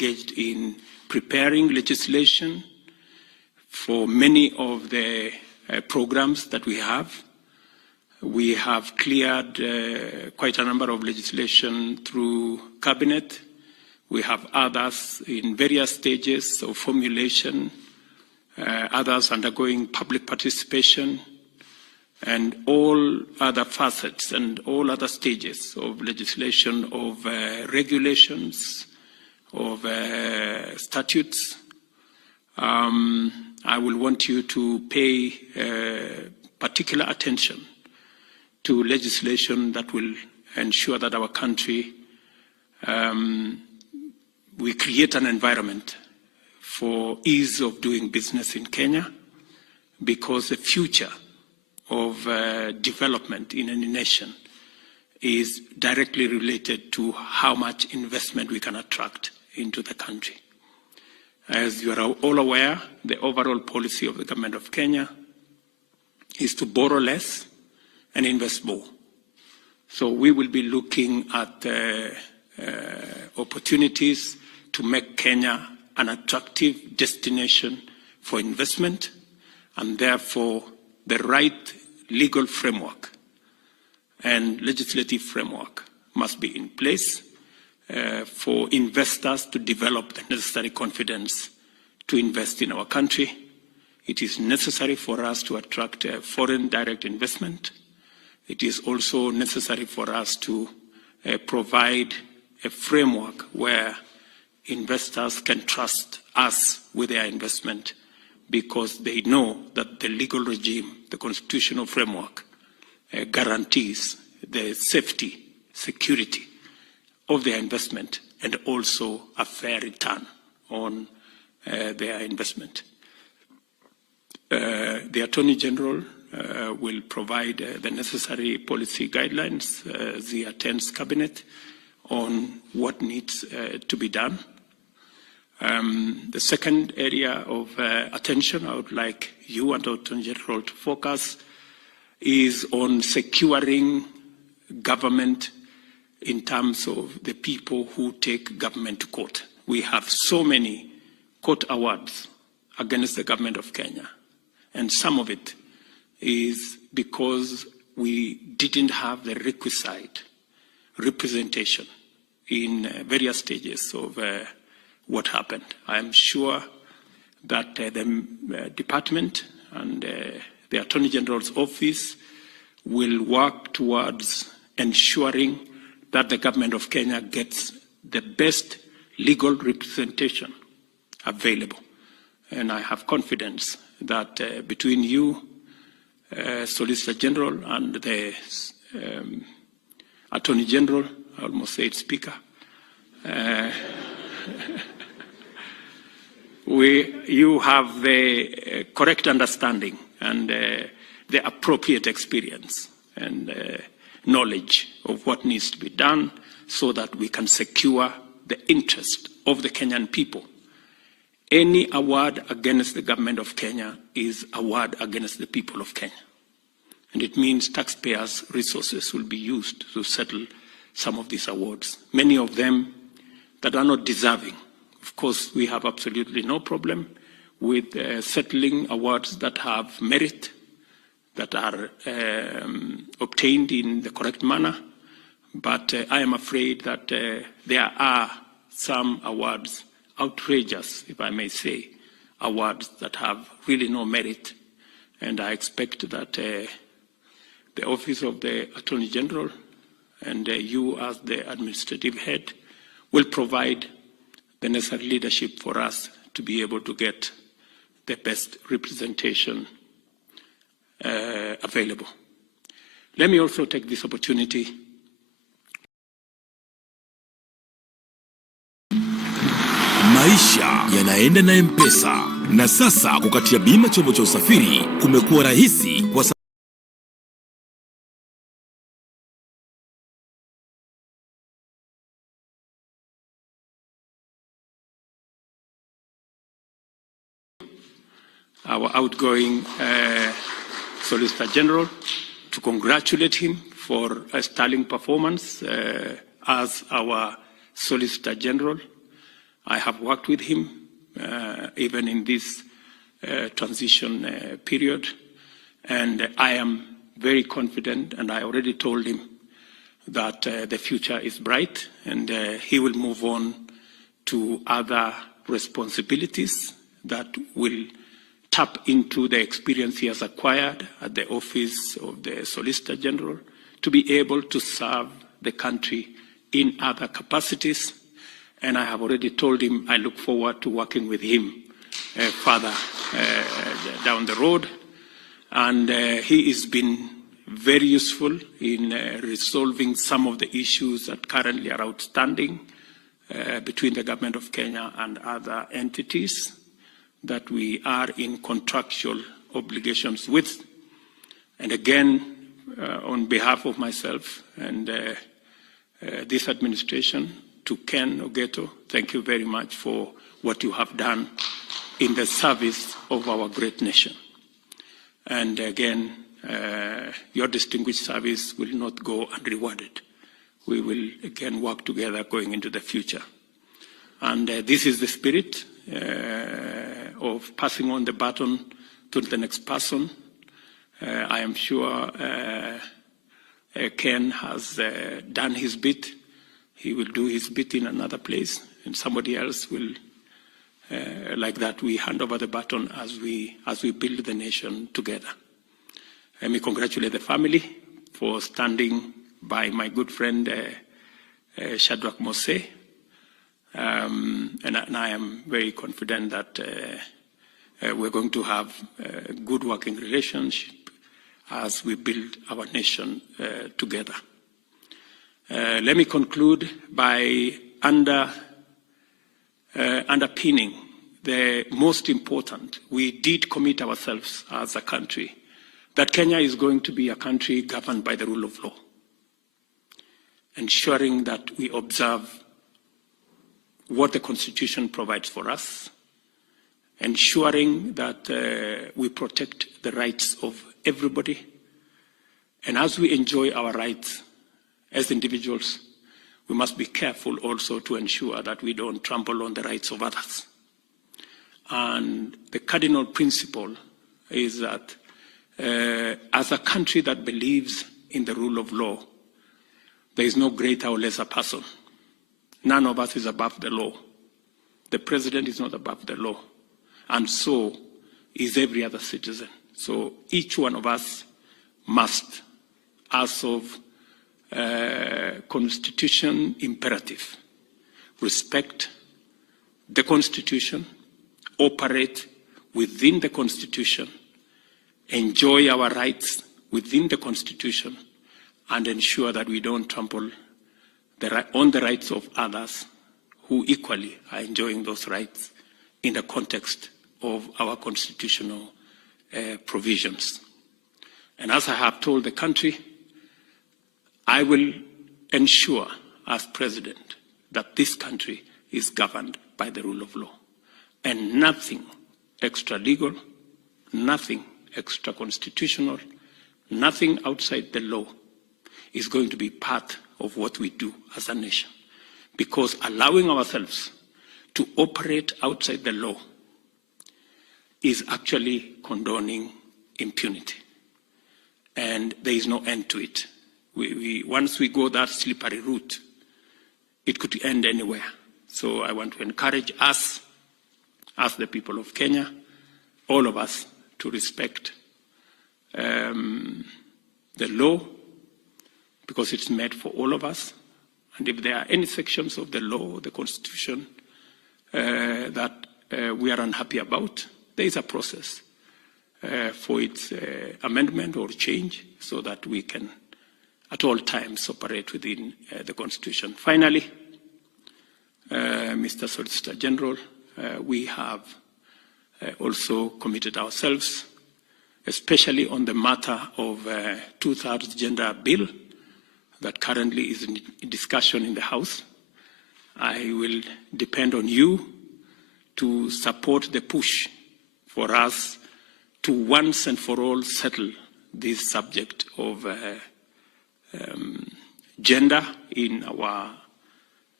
engaged in preparing legislation for many of the programs that we have. We have cleared quite a number of legislation through cabinet. We have others in various stages of formulation, others undergoing public participation, and all other facets and all other stages of legislation, of regulations, of statutes. I will want you to pay particular attention to legislation that will ensure that our country, we create an environment for ease of doing business in Kenya, because the future of development in any nation is directly related to how much investment we can attract into the country. As you are all aware, the overall policy of the government of Kenya is to borrow less and invest more. So we will be looking at opportunities to make Kenya an attractive destination for investment, and therefore the right legal framework and legislative framework must be in place for investors to develop the necessary confidence to invest in our country. It is necessary for us to attract foreign direct investment. It is also necessary for us to provide a framework where investors can trust us with their investment, because they know that the legal regime, the constitutional framework, guarantees the safety, security of their investment, and also a fair return on their investment. The Attorney General will provide the necessary policy guidelines as he attends Cabinet on what needs to be done. The second area of attention I would like you and the Attorney General to focus is on securing government in terms of the people who take government to court. We have so many court awards against the government of Kenya, and some of it is because we didn't have the requisite representation in various stages of what happened. I am sure that the department and the Attorney General's office will work towards ensuring that the government of Kenya gets the best legal representation available. And I have confidence that between you, Solicitor General, and the Attorney General, I almost said Speaker, you have the correct understanding and the appropriate experience and knowledge of what needs to be done so that we can secure the interest of the Kenyan people. Any award against the government of Kenya is a award against the people of Kenya. And it means taxpayers' resources will be used to settle some of these awards, many of them that are not deserving. Of course, we have absolutely no problem with settling awards that have merit, that are obtained in the correct manner. But I am afraid that there are some awards, outrageous, if I may say, awards that have really no merit. And I expect that the Office of the Attorney General and you as the administrative head will provide the necessary leadership for us to be able to get the best representation available. Let me also take this opportunity Maisha yanaenda na M-Pesa, na sasa kukatia bima chombo cha usafiri kumekuwa rahisi kwa our outgoing Solicitor General, to congratulate him for a sterling performance as our Solicitor General. I have worked with him even in this transition period, and I am very confident, and I already told him that the future is bright, and he will move on to other responsibilities that will tap into the experience he has acquired at the office of the Solicitor General to be able to serve the country in other capacities. And I have already told him I look forward to working with him further down the road. And he has been very useful in resolving some of the issues that currently are outstanding between the Government of Kenya and other entities that we are in contractual obligations with. And again, on behalf of myself and this administration, to Ken Ogeto, thank you very much for what you have done in the service of our great nation. And again, your distinguished service will not go unrewarded. We will again work together going into the future. And this is the spirit of passing on the baton to the next person. I am sure Ken has done his bit. He will do his bit in another place, and somebody else will, like that, we hand over the baton as we build the nation together. Let me congratulate the family for standing by my good friend Shadrach Mose. And I am very confident that we're going to have a good working relationship as we build our nation together. Let me conclude by underpinning the most important. We did commit ourselves as a country that Kenya is going to be a country governed by the rule of law, ensuring that we observe what the Constitution provides for us, ensuring that we protect the rights of everybody. And as we enjoy our rights as individuals, we must be careful also to ensure that we don't trample on the rights of others. And the cardinal principle is that as a country that believes in the rule of law, there is no greater or lesser person. None of us is above the law. The president is not above the law. And so is every other citizen. So each one of us must, as of Constitution imperative, respect the Constitution, operate within the Constitution, enjoy our rights within the Constitution, and ensure that we don't trample on the rights of others who equally are enjoying those rights in the context of our constitutional provisions. And as I have told the country, I will ensure as president that this country is governed by the rule of law, and nothing extra legal, nothing extra constitutional, nothing outside the law is going to be part of what we do as a nation. Because allowing ourselves to operate outside the law is actually condoning impunity. And there is no end to it. Once we go that slippery route, it could end anywhere. So I want to encourage us, as the people of Kenya, all of us, to respect the law, because it's made for all of us. And if there are any sections of the law, the Constitution, that we are unhappy about, there is a process for its amendment or change so that we can at all times operate within the Constitution. Finally, Mr. Solicitor General, we have also committed ourselves, especially on the matter of 2/3 gender bill that currently is in discussion in the House. I will depend on you to support the push for us to once and for all settle this subject of gender in our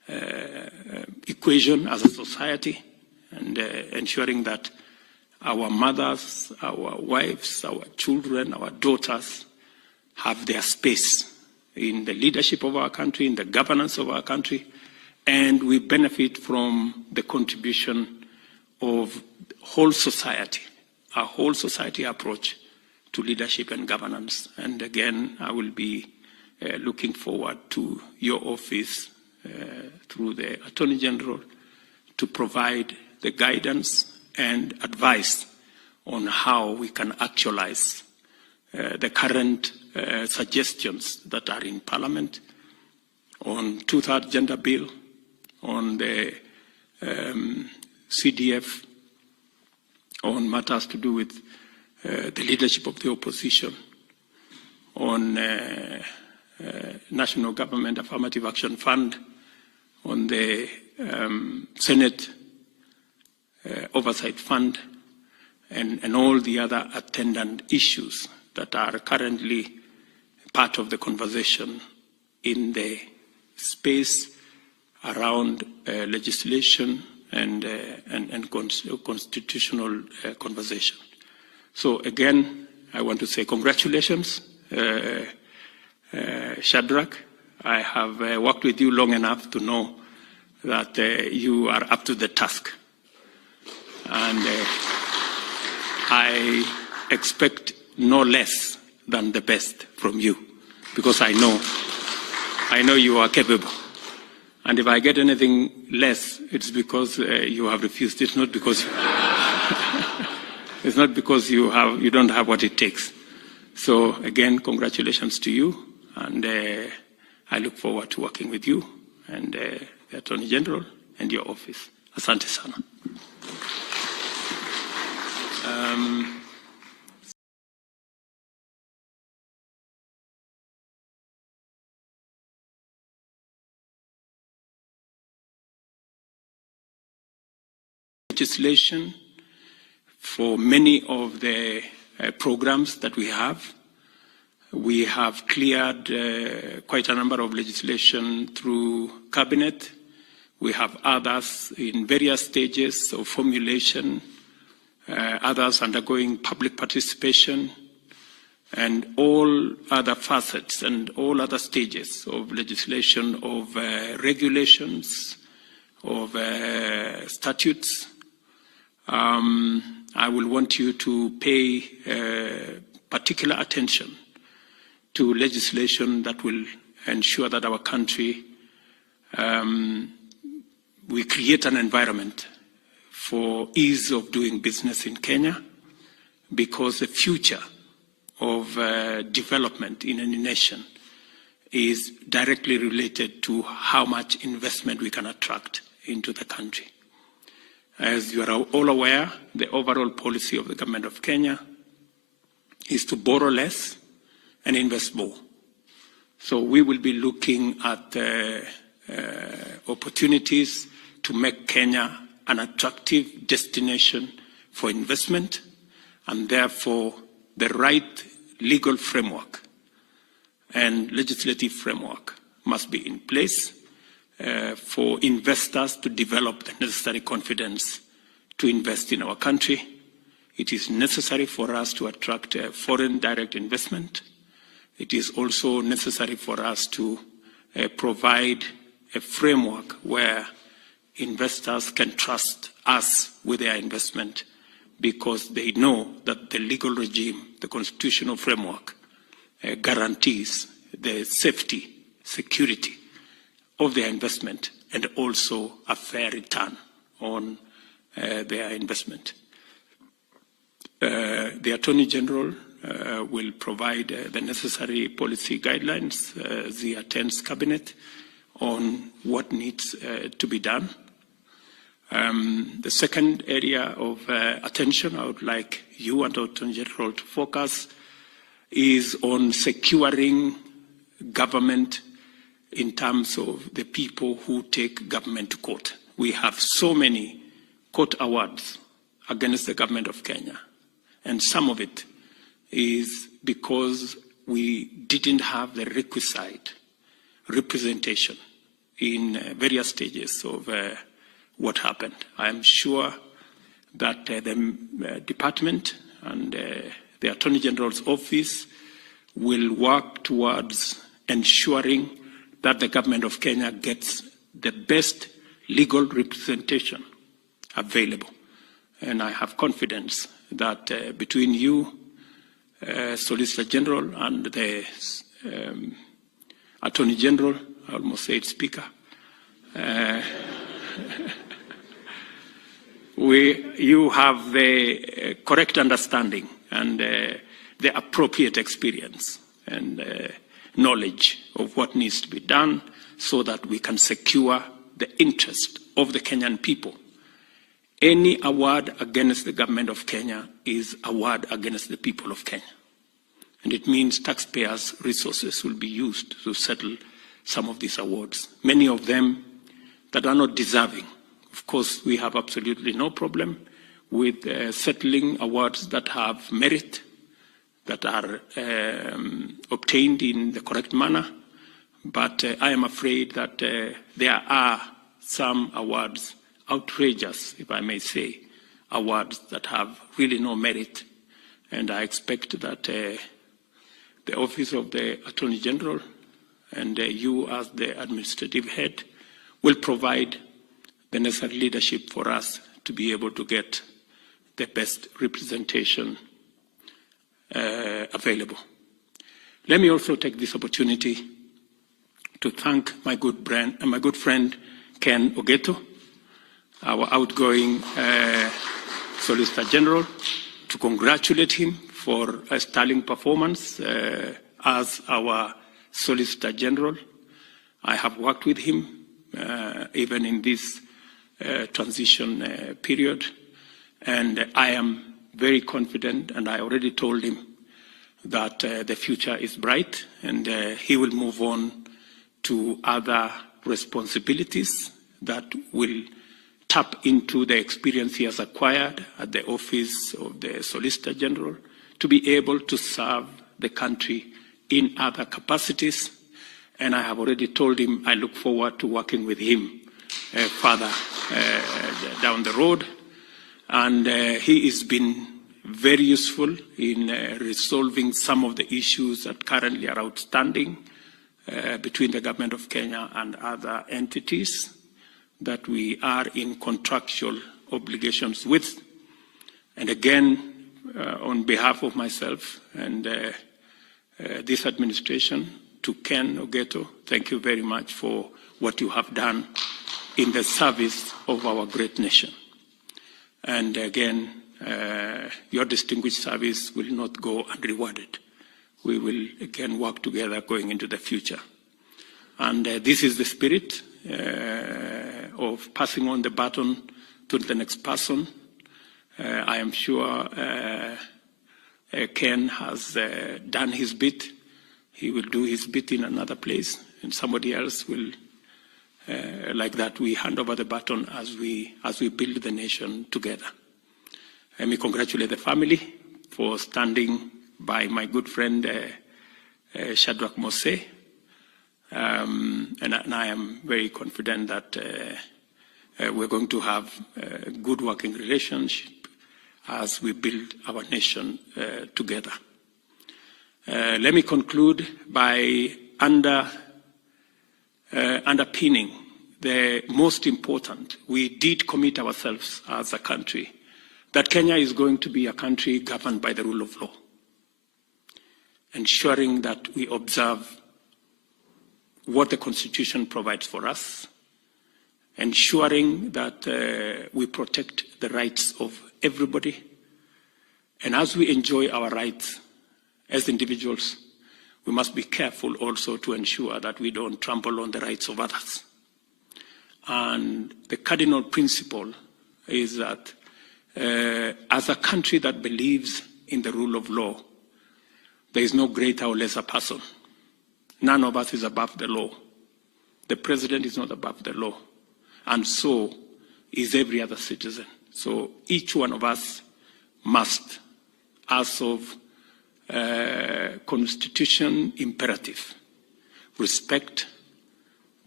equation as a society, and ensuring that our mothers, our wives, our children, our daughters have their space in the leadership of our country, in the governance of our country, and we benefit from the contribution of whole society, a whole society approach to leadership and governance. And again, I will be looking forward to your office through the Attorney General to provide the guidance and advice on how we can actualize the current suggestions that are in Parliament on two-thirds gender bill, on the CDF, on matters to do with the leadership of the opposition, on National Government Affirmative Action Fund, on the Senate Oversight Fund, and all the other attendant issues that are currently part of the conversation in the space around legislation and constitutional conversation. So again, I want to say congratulations, Shadrach. I have worked with you long enough to know that you are up to the task. And I expect no less than the best from you, because I know you are capable. And if I get anything less, it's because you have refused. It's not because it's not because you don't have what it takes. So again, congratulations to you, and I look forward to working with you and the Attorney General and your office. Asante sana. Legislation for many of the programs that we have. We have cleared quite a number of legislation through Cabinet. We have others in various stages of formulation, others undergoing public participation, and all other facets and all other stages of legislation, of regulations, of statutes. I will want you to pay particular attention to legislation that will ensure that our country, we create an environment for ease of doing business in Kenya, because the future of development in any nation is directly related to how much investment we can attract into the country. As you are all aware, the overall policy of the government of Kenya is to borrow less and invest more. So we will be looking at opportunities to make Kenya an attractive destination for investment, and therefore the right legal framework and legislative framework must be in place for investors to develop the necessary confidence to invest in our country. It is necessary for us to attract foreign direct investment. It is also necessary for us to provide a framework where investors can trust us with their investment, because they know that the legal regime, the constitutional framework, guarantees the safety, security of their investment, and also a fair return on their investment. The Attorney General will provide the necessary policy guidelines as he attends Cabinet on what needs to be done. The second area of attention I would like you and the Attorney General to focus is on securing government in terms of the people who take government to court. We have so many court awards against the government of Kenya, and some of it is because we didn't have the requisite representation in various stages of what happened. I am sure that the department and the Attorney General's office will work towards ensuring that the government of Kenya gets the best legal representation available. And I have confidence that between you, Solicitor General, and the Attorney General, I almost said Speaker, you have the correct understanding and the appropriate experience and knowledge of what needs to be done so that we can secure the interest of the Kenyan people. Any award against the government of Kenya is a word against the people of Kenya. And it means taxpayers' resources will be used to settle some of these awards, many of them that are not deserving. Of course, we have absolutely no problem with settling awards that have merit, that are obtained in the correct manner. But I am afraid that there are some awards, outrageous, if I may say, awards that have really no merit. And I expect that the Office of the Attorney General and you as the administrative head will provide the necessary leadership for us to be able to get the best representation available. Let me also take this opportunity to thank my good friend Ken Ogeto, our outgoing Solicitor General, to congratulate him for a sterling performance as our Solicitor General. I have worked with him even in this transition period, and I am very confident, and I already told him that the future is bright, and he will move on to other responsibilities that will tap into the experience he has acquired at the Office of the Solicitor General to be able to serve the country in other capacities. And I have already told him I look forward to working with him further down the road. And he has been very useful in resolving some of the issues that currently are outstanding between the government of Kenya and other entities that we are in contractual obligations with. And again, on behalf of myself and this administration, to Ken Ogeto, thank you very much for what you have done in the service of our great nation. And again, your distinguished service will not go unrewarded. We will again work together going into the future. And this is the spirit of passing on the baton to the next person. I am sure Ken has done his bit. He will do his bit in another place, and somebody else will, like that, we hand over the baton as we build the nation together. Let me congratulate the family for standing by my good friend Shadrach Mose. And I am very confident that we're going to have a good working relationship as we build our nation together. Let me conclude by underpinning the most important. We did commit ourselves as a country that Kenya is going to be a country governed by the rule of law, ensuring that we observe what the Constitution provides for us, ensuring that we protect the rights of everybody. And as we enjoy our rights as individuals, we must be careful also to ensure that we don't trample on the rights of others. And the cardinal principle is that as a country that believes in the rule of law, there is no greater or lesser person. None of us is above the law. The president is not above the law. And so is every other citizen. So each one of us must, as of Constitution imperative, respect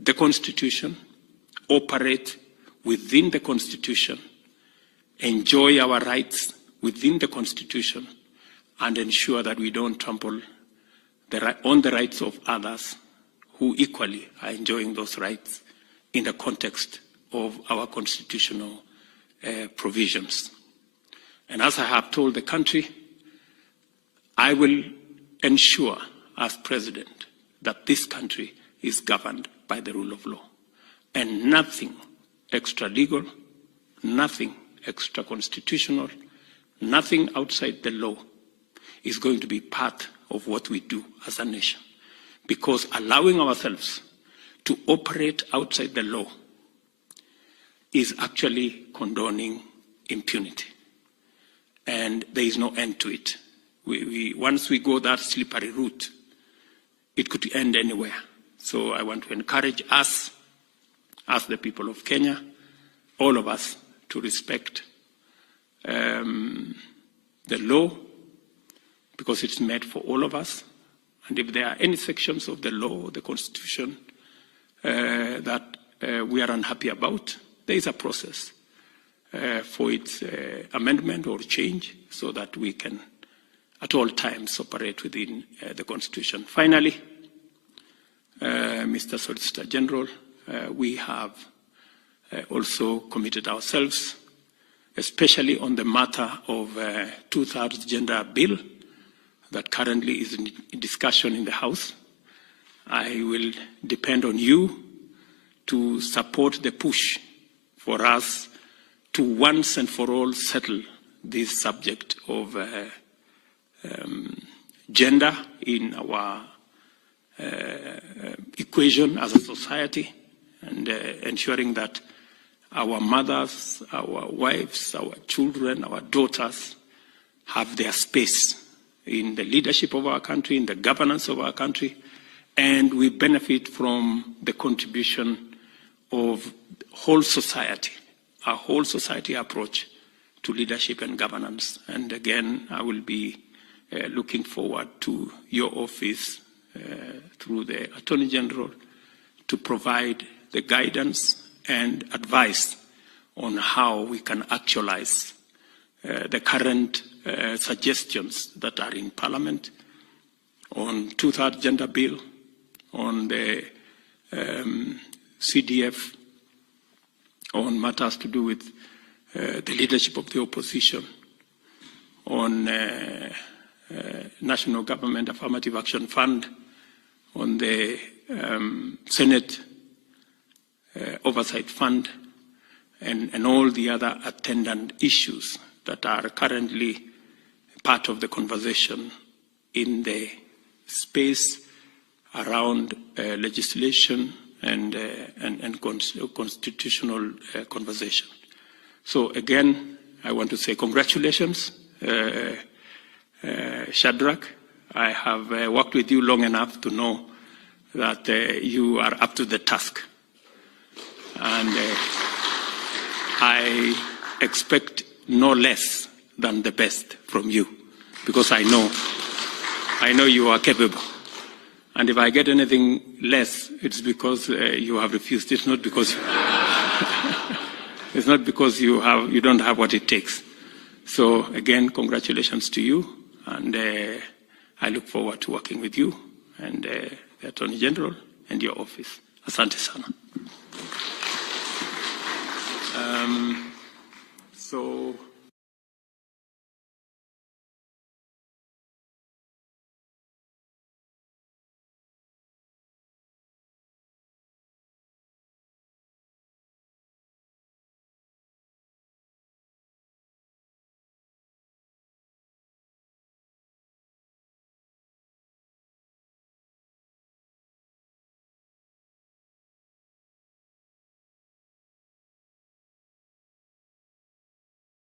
the Constitution, operate within the Constitution, enjoy our rights within the Constitution, and ensure that we don't trample on the rights of others who equally are enjoying those rights in the context of our constitutional provisions. And as I have told the country, I will ensure as president that this country is governed by the rule of law, and nothing extra-legal, nothing extra-constitutional, nothing outside the law is going to be part of what we do as a nation. Because allowing ourselves to operate outside the law is actually condoning impunity. And there is no end to it. Once we go that slippery route, it could end anywhere. So I want to encourage us, as the people of Kenya, all of us, to respect the law, because it's made for all of us. And if there are any sections of the law, the Constitution, that we are unhappy about, there is a process for its amendment or change, so that we can at all times operate within the Constitution. Finally, Mr. Solicitor General, we have also committed ourselves, especially on the matter of 2/3 gender bill that currently is in discussion in the House. I will depend on you to support the push for us to once and for all settle this subject of gender in our equation as a society, and ensuring that our mothers, our wives, our children, our daughters have their space in the leadership of our country, in the governance of our country, and we benefit from the contribution of whole society, a whole society approach to leadership and governance. And again, I will be looking forward to your office through the Attorney General to provide the guidance and advice on how we can actualize the current suggestions that are in Parliament on 2/3 gender bill, on the CDF, on matters to do with the leadership of the opposition, on National Government Affirmative Action Fund, on the Senate Oversight Fund, and all the other attendant issues that are currently part of the conversation in the space around legislation and constitutional conversation. So again, I want to say congratulations, Shadrach. I have worked with you long enough to know that you are up to the task. And I expect no less than the best from you, because I know you are capable. And if I get anything less, it's because you have refused. It's not because it's not because you don't have what it takes. So again, congratulations to you, and I look forward to working with you and the Attorney General and your office. Asante sana. So